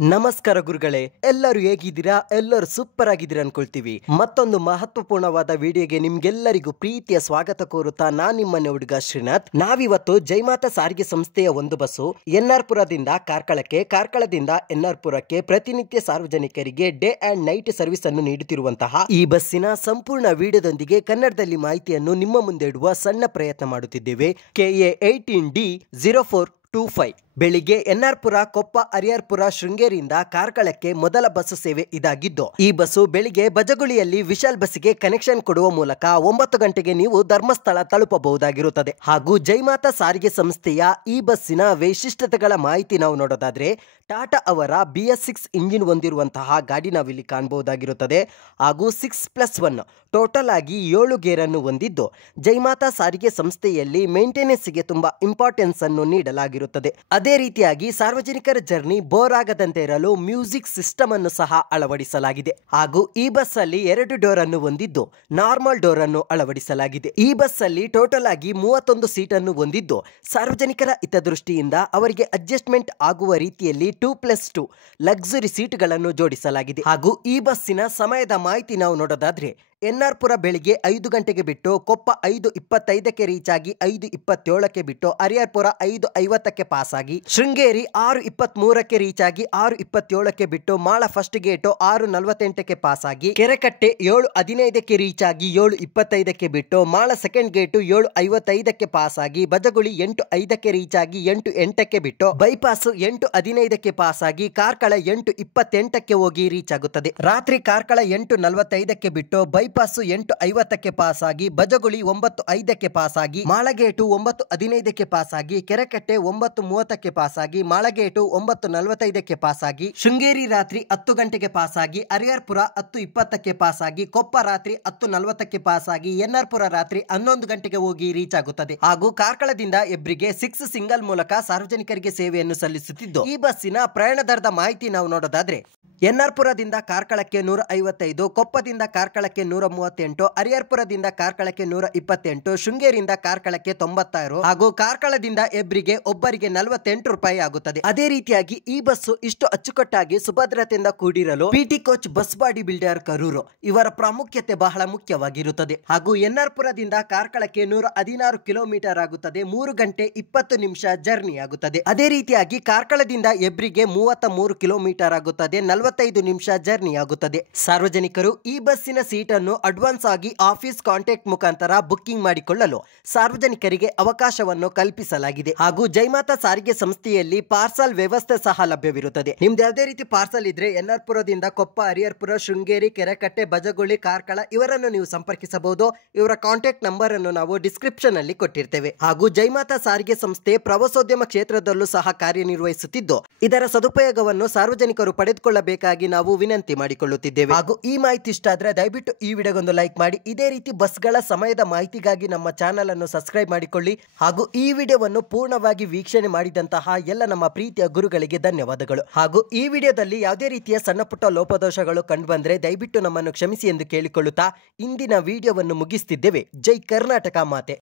ನಮಸ್ಕಾರ ಗುರುಗಳೇ, ಎಲ್ಲರೂ ಹೇಗಿದ್ದೀರಾ? ಎಲ್ಲರೂ ಸೂಪರ್ ಆಗಿದ್ದೀರಾ ಅನ್ಕೊಳ್ತೀವಿ. ಮತ್ತೊಂದು ಮಹತ್ವಪೂರ್ಣವಾದ ವಿಡಿಯೋಗೆ ನಿಮ್ಗೆಲ್ಲರಿಗೂ ಪ್ರೀತಿಯ ಸ್ವಾಗತ ಕೋರುತ್ತಾ ನಾನ್ ನಿಮ್ಮನೆ ಹುಡುಗ ಶ್ರೀನಾಥ್. ನಾವಿವತ್ತು ಜೈಮಾತಾ ಸಾರಿಗೆ ಸಂಸ್ಥೆಯ ಒಂದು ಬಸ್ಸು ಎನ್ಆರ್ ಪುರದಿಂದ ಕಾರ್ಕಳಕ್ಕೆ, ಕಾರ್ಕಳದಿಂದ ಎನ್ಆರ್ ಪುರಕ್ಕೆ ಪ್ರತಿನಿತ್ಯ ಸಾರ್ವಜನಿಕರಿಗೆ ಡೇ ಅಂಡ್ ನೈಟ್ ಸರ್ವಿಸ್ ಅನ್ನು ನೀಡುತ್ತಿರುವಂತಹ ಈ ಬಸ್ಸಿನ ಸಂಪೂರ್ಣ ವಿಡಿಯೋದೊಂದಿಗೆ ಕನ್ನಡದಲ್ಲಿ ಮಾಹಿತಿಯನ್ನು ನಿಮ್ಮ ಮುಂದೆ ಇಡುವ ಸಣ್ಣ ಪ್ರಯತ್ನ ಮಾಡುತ್ತಿದ್ದೇವೆ. KA 18D0425 ಬೆಳಿಗ್ಗೆ ಎನ್ಆರ್ ಪುರ, ಕೊಪ್ಪ, ಹರಿಹರಪುರ, ಶೃಂಗೇರಿಯಿಂದ ಕಾರ್ಕಳಕ್ಕೆ ಮೊದಲ ಬಸ್ಸು ಸೇವೆ ಇದಾಗಿದ್ದು, ಈ ಬಸ್ಸು ಬೆಳಿಗ್ಗೆ ಬಜಗುಳಿಯಲ್ಲಿ ವಿಶಾಲ್ ಬಸ್ಸಿಗೆ ಕನೆಕ್ಷನ್ ಕೊಡುವ ಮೂಲಕ 9 ಗಂಟೆಗೆ ನೀವು ಧರ್ಮಸ್ಥಳ ತಲುಪಬಹುದಾಗಿರುತ್ತದೆ. ಹಾಗೂ ಜೈಮಾತಾ ಸಾರಿಗೆ ಸಂಸ್ಥೆಯ ಈ ಬಸ್ಸಿನ ವೈಶಿಷ್ಟ್ಯತೆಗಳ ಮಾಹಿತಿ ನಾವು ನೋಡೋದಾದ್ರೆ, ಟಾಟಾ ಅವರ BS6 ಇಂಜಿನ್ ಹೊಂದಿರುವಂತಹ ಗಾಡಿ ನಾವಿಲ್ಲಿ ಕಾಣಬಹುದಾಗಿರುತ್ತದೆ. ಹಾಗೂ 6+1 ಟೋಟಲ್ ಆಗಿ 7 ಗೇರ್ ಅನ್ನು ಹೊಂದಿದ್ದು, ಜೈಮಾತಾ ಸಾರಿಗೆ ಸಂಸ್ಥೆಯಲ್ಲಿ ಮೇಂಟೆನೆನ್ಸ್ಗೆ ತುಂಬಾ ಇಂಪಾರ್ಟೆನ್ಸ್ ಅನ್ನು ನೀಡಲಾಗಿರುತ್ತದೆ. ಅದೇ ರೀತಿಯಾಗಿ ಸಾರ್ವಜನಿಕರ ಜರ್ನಿ ಬೋರ್ ಆಗದಂತೆ ಇರಲು ಮ್ಯೂಸಿಕ್ ಸಿಸ್ಟಮ್ ಅನ್ನು ಸಹ ಅಳವಡಿಸಲಾಗಿದೆ. ಹಾಗೂ ಈ ಬಸ್ ಅಲ್ಲಿ 2 ಡೋರ್ ಅನ್ನು ಹೊಂದಿದ್ದು, ನಾರ್ಮಲ್ ಡೋರ್ ಅನ್ನು ಅಳವಡಿಸಲಾಗಿದೆ. ಈ ಬಸ್ ಅಲ್ಲಿ ಟೋಟಲ್ ಆಗಿ 31 ಸೀಟ್ ಅನ್ನು ಹೊಂದಿದ್ದು, ಸಾರ್ವಜನಿಕರ ಹಿತದೃಷ್ಟಿಯಿಂದ ಅವರಿಗೆ ಅಡ್ಜಸ್ಟ್ಮೆಂಟ್ ಆಗುವ ರೀತಿಯಲ್ಲಿ 2+2 ಲಕ್ಸುರಿ ಸೀಟ್ಗಳನ್ನು ಜೋಡಿಸಲಾಗಿದೆ. ಹಾಗೂ ಈ ಬಸ್ಸಿನ ಸಮಯದ ಮಾಹಿತಿ ನಾವು ನೋಡೋದಾದ್ರೆ, ಎನ್ಆರ್ ಪುರ ಬೆಳಿಗ್ಗೆ 5 ಗಂಟೆಗೆ ಬಿಟ್ಟು, ಕೊಪ್ಪ 5:25ಕ್ಕೆ ರೀಚ್ ಆಗಿ 5:27ಕ್ಕೆ ಬಿಟ್ಟು, ಹರಿಹರಪುರ 5:50ಕ್ಕೆ ಪಾಸ್ ಆಗಿ, ಶೃಂಗೇರಿ 6:23ಕ್ಕೆ ರೀಚ್ ಆಗಿ 6:27ಕ್ಕೆ ಬಿಟ್ಟು, ಮಾಳ ಫಸ್ಟ್ ಗೇಟು 6:48ಕ್ಕೆ ಪಾಸ್ ಆಗಿ, ಕೆರೆಕಟ್ಟೆ 7:15ಕ್ಕೆ ರೀಚ್ ಆಗಿ 7:25ಕ್ಕೆ ಬಿಟ್ಟು, ಮಾಳ ಸೆಕೆಂಡ್ ಗೇಟು 7:55ಕ್ಕೆ ಪಾಸ್ ಆಗಿ, ಬಜಗುಳಿ 8:05ಕ್ಕೆ ರೀಚ್ ಆಗಿ 8:08ಕ್ಕೆ ಬಿಟ್ಟು, ಬೈಪಾಸ್ 8:15ಕ್ಕೆ ಪಾಸ್ ಆಗಿ, ಕಾರ್ಕಳ 8:28ಕ್ಕೆ ಹೋಗಿ ರೀಚ್ ಆಗುತ್ತದೆ. ರಾತ್ರಿ ಕಾರ್ಕಳ 8:45ಕ್ಕೆ ಬಿಟ್ಟು, ಬೈಪಾಸ್ 8:50ಕ್ಕೆ ಪಾಸ್ ಆಗಿ, ಬಜಗುಳಿ 9:05ಕ್ಕೆ ಪಾಸ್ ಆಗಿ, ಮಾಳಗೇಟು 9:15ಕ್ಕೆ ಪಾಸ್ ಆಗಿ, ಕೆರೆಕಟ್ಟೆ 9:30ಕ್ಕೆ ಪಾಸ್ ಆಗಿ, ಮಾಳಗೇಟು 9:45ಕ್ಕೆ ಪಾಸ್ ಆಗಿ, ಶೃಂಗೇರಿ ರಾತ್ರಿ 10 ಗಂಟೆಗೆ ಪಾಸ್ ಆಗಿ, ಹರಿಹರಪುರ 10:20ಕ್ಕೆ ಪಾಸ್ ಆಗಿ, ಕೊಪ್ಪ ರಾತ್ರಿ 10:40ಕ್ಕೆ ಪಾಸ್ ಆಗಿ, ಎನ್ಆರ್ ಪುರ ರಾತ್ರಿ 11 ಗಂಟೆಗೆ ಹೋಗಿ ರೀಚ್ ಆಗುತ್ತದೆ. ಹಾಗೂ ಕಾರ್ಕಳದಿಂದ ಹೆಬ್ರಿಗೆ 6 ಸಿಂಗಲ್ ಮೂಲಕ ಸಾರ್ವಜನಿಕರಿಗೆ ಸೇವೆಯನ್ನು ಸಲ್ಲಿಸುತ್ತಿದ್ದು, ಈ ಬಸ್ಸಿನ ಪ್ರಯಾಣ ದರದ ಮಾಹಿತಿ ನಾವು ನೋಡೋದಾದ್ರೆ, ಎನ್ಆರ್ ಪುರದಿಂದ ಕಾರ್ಕಳಕ್ಕೆ 155, ಕೊಪ್ಪದಿಂದ ಕಾರ್ಕಳಕ್ಕೆ 138, ಹರಿಹರಪುರದಿಂದ ಕಾರ್ಕಳಕ್ಕೆ 128, ಶೃಂಗೇರಿಯಿಂದ ಕಾರ್ಕಳಕ್ಕೆ 96 ಹಾಗೂ ಕಾರ್ಕಳದಿಂದ ಹೆಬ್ರಿಗೆ ಒಬ್ಬರಿಗೆ 48 ರೂಪಾಯಿ ಆಗುತ್ತದೆ. ಅದೇ ರೀತಿಯಾಗಿ ಈ ಬಸ್ಸು ಇಷ್ಟು ಅಚ್ಚುಕಟ್ಟಾಗಿ ಸುಭದ್ರತೆಯಿಂದ ಕೂಡಿರಲು PT coach bus body builder Karur ಇವರ ಪ್ರಾಮುಖ್ಯತೆ ಬಹಳ ಮುಖ್ಯವಾಗಿರುತ್ತದೆ. ಹಾಗೂ ಎನ್ಆರ್ ಪುರದಿಂದ ಕಾರ್ಕಳಕ್ಕೆ 116 ಕಿಲೋಮೀಟರ್ ಆಗುತ್ತದೆ. 3 ಗಂಟೆ 20 ನಿಮಿಷ ಜರ್ನಿ ಆಗುತ್ತದೆ. ಅದೇ ರೀತಿಯಾಗಿ ಕಾರ್ಕಳದಿಂದ ಹೆಬ್ರಿಗೆ 33 ಕಿಲೋಮೀಟರ್ ಆಗುತ್ತದೆ. 45 ನಿಮಿಷ ಜರ್ನಿ ಆಗುತ್ತದೆ. ಸಾರ್ವಜನಿಕರು ಈ ಬಸ್ಸಿನ ಸೀಟ್ ಅನ್ನು ಅಡ್ವಾನ್ಸ್ ಆಗಿ ಆಫೀಸ್ ಕಾಂಟ್ಯಾಕ್ಟ್ ಮುಖಾಂತರ ಬುಕ್ಕಿಂಗ್ ಮಾಡಿಕೊಳ್ಳಲು ಸಾರ್ವಜನಿಕರಿಗೆ ಅವಕಾಶವನ್ನು ಕಲ್ಪಿಸಲಾಗಿದೆ. ಹಾಗೂ ಜೈಮಾತಾ ಸಾರಿಗೆ ಸಂಸ್ಥೆಯಲ್ಲಿ ಪಾರ್ಸಲ್ ವ್ಯವಸ್ಥೆ ಸಹ ಲಭ್ಯವಿರುತ್ತದೆ. ನಿಮ್ದು ಯಾವುದೇ ರೀತಿ ಪಾರ್ಸಲ್ ಇದ್ರೆ ಎನ್ಆರ್ ಪುರದಿಂದ ಕೊಪ್ಪ, ಹರಿಹರಪುರ, ಶೃಂಗೇರಿ, ಕೆರೆಕಟ್ಟೆ, ಬಜಗುಳಿ, ಕಾರ್ಕಳ ಇವರನ್ನು ನೀವು ಸಂಪರ್ಕಿಸಬಹುದು. ಇವರ ಕಾಂಟ್ಯಾಕ್ಟ್ ನಂಬರ್ ಅನ್ನು ನಾವು ಡಿಸ್ಕ್ರಿಪ್ಷನ್ ಅಲ್ಲಿ ಕೊಟ್ಟಿರ್ತೇವೆ. ಹಾಗೂ ಜೈಮಾತಾ ಸಾರಿಗೆ ಸಂಸ್ಥೆ ಪ್ರವಾಸೋದ್ಯಮ ಕ್ಷೇತ್ರದಲ್ಲೂ ಸಹ ಕಾರ್ಯನಿರ್ವಹಿಸುತ್ತಿದ್ದು, ಇದರ ಸದುಪಯೋಗವನ್ನು ಸಾರ್ವಜನಿಕರು ಪಡೆದುಕೊಳ್ಳಬೇಕಾಗಿ ನಾವು ವಿನಂತಿ ಮಾಡಿಕೊಳ್ಳುತ್ತಿದ್ದೇವೆ. ಹಾಗೂ ಈ ಮಾಹಿತಿ ಇಷ್ಟ ಆದ್ರೆ ದಯವಿಟ್ಟು ಈ ವಿಡಿಯೋಗೊಂದು ಲೈಕ್ ಮಾಡಿ. ಇದೇ ರೀತಿ ಬಸ್ಗಳ ಸಮಯದ ಮಾಹಿತಿಗಾಗಿ ನಮ್ಮ ಚಾನಲ್ ಅನ್ನು ಸಬ್ಸ್ಕ್ರೈಬ್ ಮಾಡಿಕೊಳ್ಳಿ. ಹಾಗೂ ಈ ವಿಡಿಯೋವನ್ನು ಪೂರ್ಣವಾಗಿ ವೀಕ್ಷಣೆ ಮಾಡಿದಂತಹ ಎಲ್ಲ ನಮ್ಮ ಪ್ರೀತಿಯ ಗುರುಗಳಿಗೆ ಧನ್ಯವಾದಗಳು. ಹಾಗೂ ಈ ವಿಡಿಯೋದಲ್ಲಿ ಯಾವುದೇ ರೀತಿಯ ಸಣ್ಣ ಪುಟ್ಟ ಲೋಪದೋಷಗಳು ಕಂಡು ಬಂದ್ರೆ ದಯವಿಟ್ಟು ನಮ್ಮನ್ನು ಕ್ಷಮಿಸಿ ಎಂದು ಕೇಳಿಕೊಳ್ಳುತ್ತಾ ಇಂದಿನ ವಿಡಿಯೋವನ್ನು ಮುಗಿಸುತ್ತಿದ್ದೇವೆ. ಜೈ ಕರ್ನಾಟಕ ಮಾತೆ.